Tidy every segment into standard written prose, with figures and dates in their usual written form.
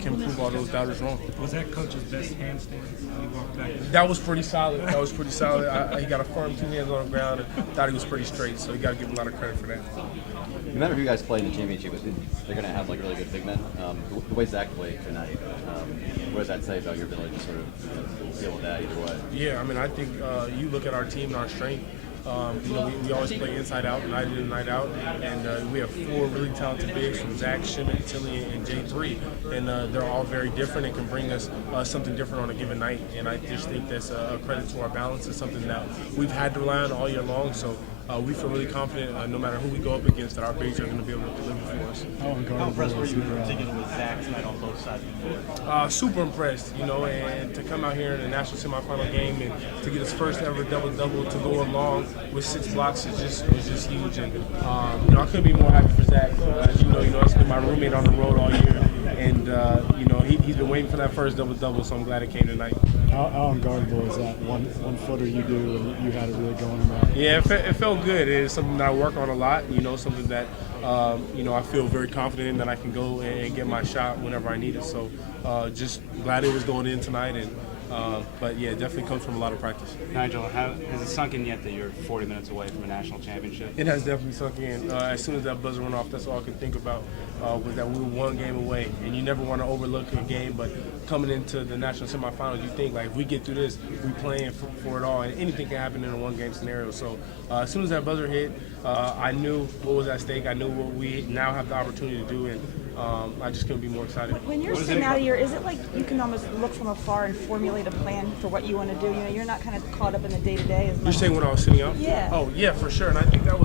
can prove all those doubters wrong. Was that coach's best handstand when he walked back? That was pretty solid. He got a firm 2 hands on the ground and thought he was pretty straight, so you got to give him a lot of credit for that. No matter who you guys play in the championship, they're going to have like really good big men. The way Zach played tonight, what does that say about your ability to sort of deal with that either way? Yeah, I mean, I think you look at our team and our strength. We always play inside out, night in and night out, and we have 4 really talented bigs from Zach, Shimon, Tilly, and J3, and they're all very different and can bring us something different on a given night. And I just think that's a credit to our balance. It's something that we've had to rely on all year long. So we feel really confident, no matter who we go up against, that our bigs are going to be able to deliver for us. How impressed were you in particular with Zach tonight on both sides of the floor? Super impressed, and to come out here in the national semifinal game and to get his first ever double-double to go along with 6 blocks was just huge. And I couldn't be more happy for Zach. As you know, it's been my roommate on the road all year, and he's been waiting for that first double-double. So I'm glad it came tonight. How unguardable is that one-footer you do and you had it really going around? Yeah, it felt good. It is something that I work on a lot. Something that I feel very confident in, that I can go and get my shot whenever I need it. So just glad it was going in tonight. But yeah, it definitely comes from a lot of practice. Nigel, has it sunk in yet that you're 40 minutes away from a national championship? It has definitely sunk in. As soon as that buzzer went off, that's all I could think about was that we were 1 game away. And you never want to overlook a game, but coming into the national semifinals, you think, like, if we get through this, we're playing for it all. And anything can happen in a 1-game scenario. So as soon as that buzzer hit, I knew what was at stake. I knew what we now have the opportunity to do. And I just couldn't be more excited. When you're sitting out here, is it like you can almost look from afar and formulate a plan for what you want to do? You're not kind of caught up in the day-to-day as much. You're saying when I was sitting out? Yeah. Oh, yeah, for sure. And I think that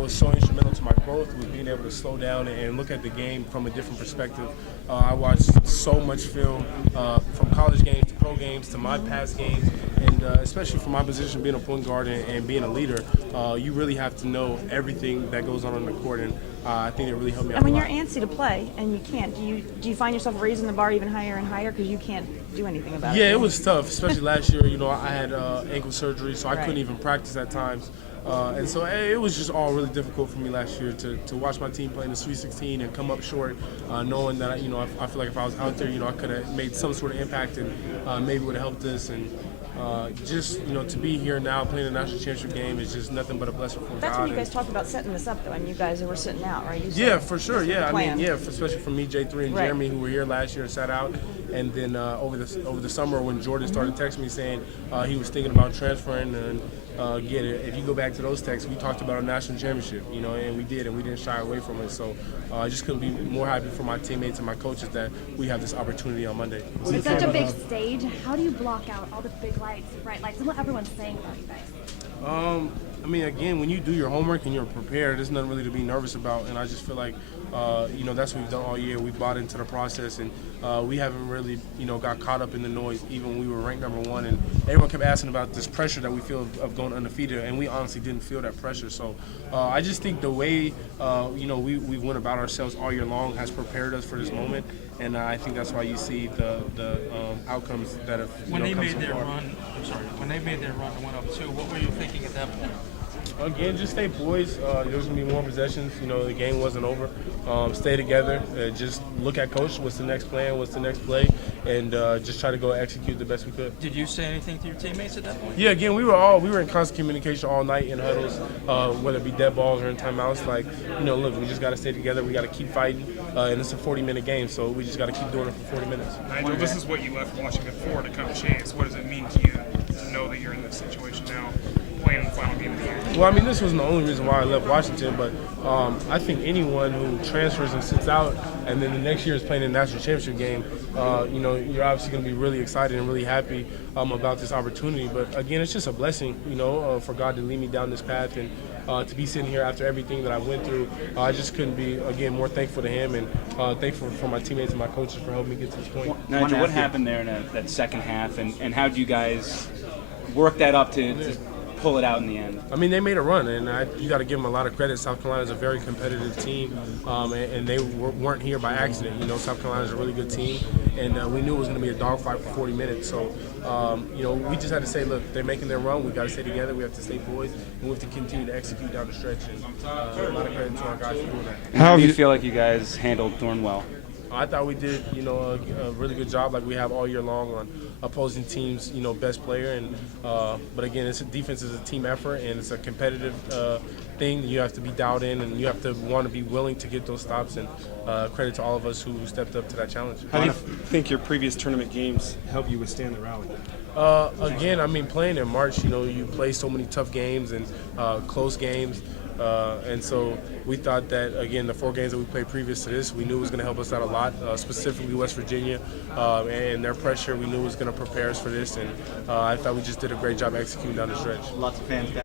was so instrumental to my growth, was being able to slow down and look at the game from a different perspective. I watched so much film from college games to pro games to my past games, and especially from my position being a point guard and being a leader, you really have to know everything that goes on the court, and I think it really helped me out. And when you're antsy to play and you can't, do you find yourself raising the bar even higher and higher because you can't do anything about it? Yeah, it was tough, especially last year. I had ankle surgery, so I couldn't even practice at times. And so it was just all really difficult for me last year to watch my team play in the Sweet 16 and come up short, knowing that I feel like if I was out there, I could have made some sort of impact and maybe would have helped us. And to be here now playing the national championship game is just nothing but a blessing from God. That's when you guys talked about setting this up, though. I mean, you guys were sitting out, right? Yeah, for sure. Yeah, especially for me, J3 and Jeremy, who were here last year and sat out. And then over the summer, when Jordan started texting me saying he was thinking about transferring, and if you go back to those texts, we talked about a national championship, and we did, and we didn't shy away from it. So I just couldn't be more happy for my teammates and my coaches that we have this opportunity on Monday. It's such a big stage. How do you block out all the big lights, bright lights, and what everyone's saying about you guys? Again, when you do your homework and you're prepared, there's nothing really to be nervous about. And I just feel like, that's what we've done all year. We bought into the process, and we haven't really, got caught up in the noise, even when we were ranked #1. And everyone kept asking about this pressure that we feel of going undefeated, and we honestly didn't feel that pressure. So I just think the way, we went about ourselves all year long has prepared us for this moment. And I think that's why you see the outcomes that have when they come made so their far. when they made their run and went up 2, what were you thinking at that point? Again, just stay poised. There's going to be more possessions. The game wasn't over. Stay together. Just look at coach. What's the next plan? What's the next play? And just try to go execute the best we could. Did you say anything to your teammates at that point? Yeah, again, we were in constant communication all night in huddles, whether it be dead balls or in timeouts. Like, look, we just got to stay together. We got to keep fighting. And it's a 40-minute game, so we just got to keep doing it for 40 minutes. Nigel, this is what you left Washington for, to come chance. What does it mean to you to know that you're in this situation now, playing the final game of the year? Well, this wasn't the only reason why I left Washington, but I think anyone who transfers and sits out and then the next year is playing in the national championship game, you're obviously going to be really excited and really happy about this opportunity. But again, it's just a blessing, for God to lead me down this path and to be sitting here after everything that I went through. I just couldn't be, again, more thankful to him and thankful for my teammates and my coaches for helping me get to this point. Nigel, what happened there in that second half, and how did you guys work that up to pull it out in the end? They made a run, and you got to give them a lot of credit. South Carolina is a very competitive team, and they weren't here by accident. South Carolina is a really good team, and we knew it was going to be a dogfight for 40 minutes. So, we just had to say, look, they're making their run. We got to stay together. We have to stay poised, and we have to continue to execute down the stretch. And a lot of credit to our guys for doing that. How do you feel like you guys handled Thorne well? I thought we did, a really good job like we have all year long on opposing teams, best player. And but again, defense is a team effort and it's a competitive thing. You have to be dialed in and you have to want to be willing to get those stops. And credit to all of us who stepped up to that challenge. How do you think your previous tournament games help you withstand the rally? Again, I mean, playing in March, you play so many tough games and close games. And so we thought that, again, the 4 games that we played previous to this, we knew it was going to help us out a lot, specifically West Virginia. And their pressure, we knew was going to prepare us for this. And I thought we just did a great job executing down the stretch. Lots of fans down.